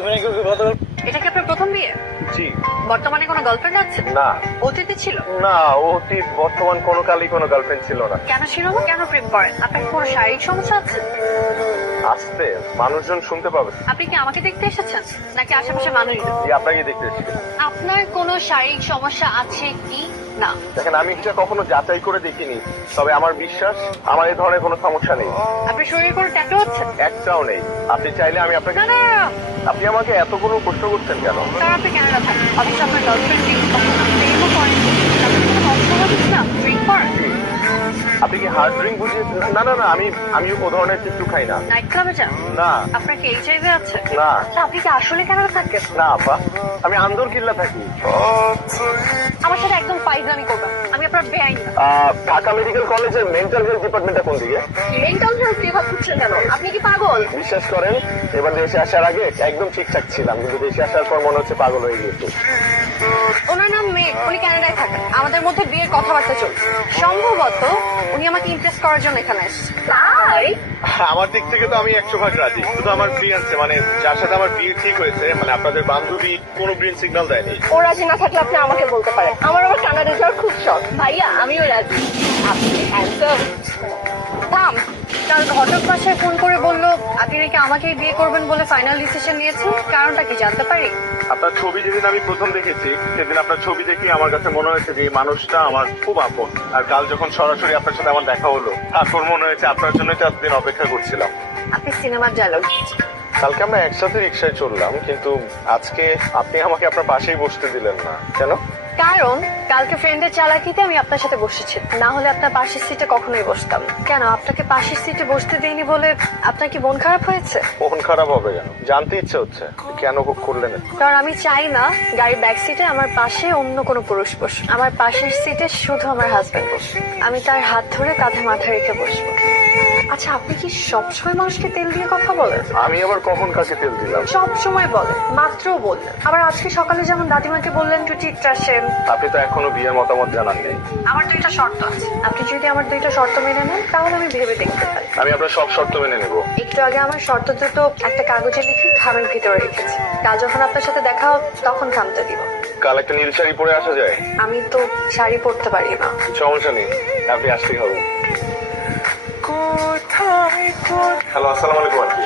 তুমি নাকি ওকে গতকাল? এটা কি আপনার প্রথম বিয়ে? জি বর্তমানে কোনো গার্লফ্রেন্ড আছে? না অতীতে ছিল? না, অতীত বর্তমান কোনো কালই কোনো গার্লফ্রেন্ড ছিল না। কেন ছিল না? কেন প্রেম করেন? আপনার কি কোনো শারীরিক সমস্যা আছে? আসতে মানুষজন শুনতে পাবে। আপনি কি আমাকে দেখতে এসেছেন নাকি আশেপাশে মানুষ? জি, আপনাকে দেখতে এসেছি। আপনার কোনো শারীরিক সমস্যা আছে কি না? দেখেন, আমি এটা কখনো যাচাই করে দেখিনি, তবে আমার বিশ্বাস আমার এই ধরনের কোনো সমস্যা নেই। আপনার শরীরে কোনো ট্যাটু আছে? একটাও নেই। আপনি চাইলে আমি আপনাকে। না না না, আপনি আমাকে এতগুলো প্রশ্ন করছেন কেন? স্যার আপনি ক্যানাডা থাকেন, অথচ আপনার গার্লফ্রেন্ড নেই, কখনো প্রেমও করেন না, ড্রিঙ্ক করেন? আপনি কি হার্ড ড্রিঙ্ক বুঝিয়ে? না না না, আমি ও ধরনের কিছু খাই না। নাইট ক্লাবে যান? না আপনার কি এইচআইভি আছে? না আচ্ছা, আপনি কি আসলে ক্যানাডা থাকেন? না আপা, আমি আন্দর কিল্লা থাকি। আমার সাথে একদম ফাইজলামি করবেন, আমি আপনার বেআইন না। ঢাকা মেডিকেল কলেজের মেন্টাল হেলথ ডিপার্টমেন্টটা কোন দিকে? মেন্টাল হেলথ বিভাগ খুঁজছেন কেন? আপনি কি পাগল? বিশ্বাস করেন, এবার দেশে আসার আগে একদম ঠিকঠাক ছিলাম, কিন্তু দেশে আসার পর মনে হচ্ছে পাগল হয়ে গিয়েছে। ওনার নাম মেঘ, উনি কানাডায় থাকেন। আমাদের মধ্যে বিয়ের কথাবার্তা চলছে, সম্ভবত উনি আমাকে ইমপ্রেস করার জন্য এখানে এসেছে। তাই আমার দিক থেকে তো আমি 100% রাজি, শুধু আমার ফিয়ান্সে মানে যার সাথে আমার বিয়ে ঠিক হয়েছে, মানে আপনাদের বান্ধবী কোনো গ্রিন সিগন্যাল দেয়নি। ও রাজি না থাকলে আপনি আমাকে বলতে পারেন, আমার আবার কানাডা যাওয়ার খুব শখ। ভাইয়া আমিও রাজি। আপনি হ্যান্ডসাম। থাম, কাল ঘটক বাসায় ফোন করে বললো আপনি নাকি আমাকেই বিয়ে করবেন বলে ফাইনাল ডিসিশন নিয়েছেন। কারণটা কি জানতে পারি? আপনার ছবি যেদিন আমি প্রথম দেখেছি, সেদিন আপনার ছবি দেখে আমার কাছে মনে হয়েছে যে এই মানুষটা আমার খুব আপন। আর কাল যখন সরাসরি আপনার সাথে আমার দেখা হলো, তারপর মনে হয়েছে আপনার জন্যই তো এতদিন অপেক্ষা করছিলাম। আপনি সিনেমার ডায়লগ। কালকে আমরা একসাথে রিক্সায় চললাম, কিন্তু আজকে আপনি আমাকে আপনার পাশেই বসতে দিলেন না কেন? কারণ কালকে ফ্রেন্ডের চালাকিতে আমি আপনার সাথে বসেছি, না হলে আপনার পাশের সিটে কখনোই বসতাম। কেন আপনাকে পাশের সিটে বসতে দেইনি বলে আপনার কি মন খারাপ হয়েছে? মন খারাপ হবে কেন? জানতে ইচ্ছে হচ্ছে কেন করলেন। কারণ আমি চাই না গাড়ির ব্যাক সিটে আমার পাশে অন্য কোনো পুরুষ বসে। আমার পাশের সিটে শুধু আমার হাজবেন্ড বসে, আমি তার হাত ধরে কাঁধে মাথা রেখে বসবো। আচ্ছা, আপনি কি সবসময় মানুষকে তেল দিয়ে কথা বলেন? আমি আবার কখন কাকে তেল দিলাম? সব সময় বলেন, মাত্রও বললেন। আবার আজকে সকালে যেমন দাদিমাকে বললেন টু টিকটা আসেন। আপনি তো এখনো বিয়ের মতামত জানাননি। আমার 2টা শর্ত আছে, আপনি যদি আমার 2টা শর্ত মেনে নেন তাহলে আমি ভেবে দেখতে পারি। আমি আপনার সব শর্ত মেনে নেব। একটু আগে আমার শর্ত দুটো একটা কাগজে লিখে খামের ভিতরে রেখেছি, কাল যখন আপনার সাথে দেখা হবে তখন খামতে দিব। কাল একটা নীল শাড়ি পরে আসা যায়? আমি তো শাড়ি পরতে পারি না। সমস্যা নেই, আপনি আসলেই হবে। হ্যালো, আসসালামু আলাইকুম আন্টি।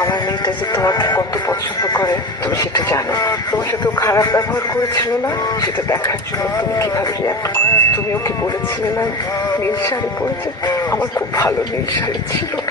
আমার মেয়েটা যে তোমাকে কত পছন্দ করে তুমি সেটা জানো। তোমার সাথে ও খারাপ ব্যবহার করেছিল না, সেটা দেখার জন্য তুমি কিভাবে রিয়াক্ট করো। তুমি ওকে বলেছিলে না নীল শাড়ি পরেছে? আমার খুব ভালো নীল শাড়ি ছিল না।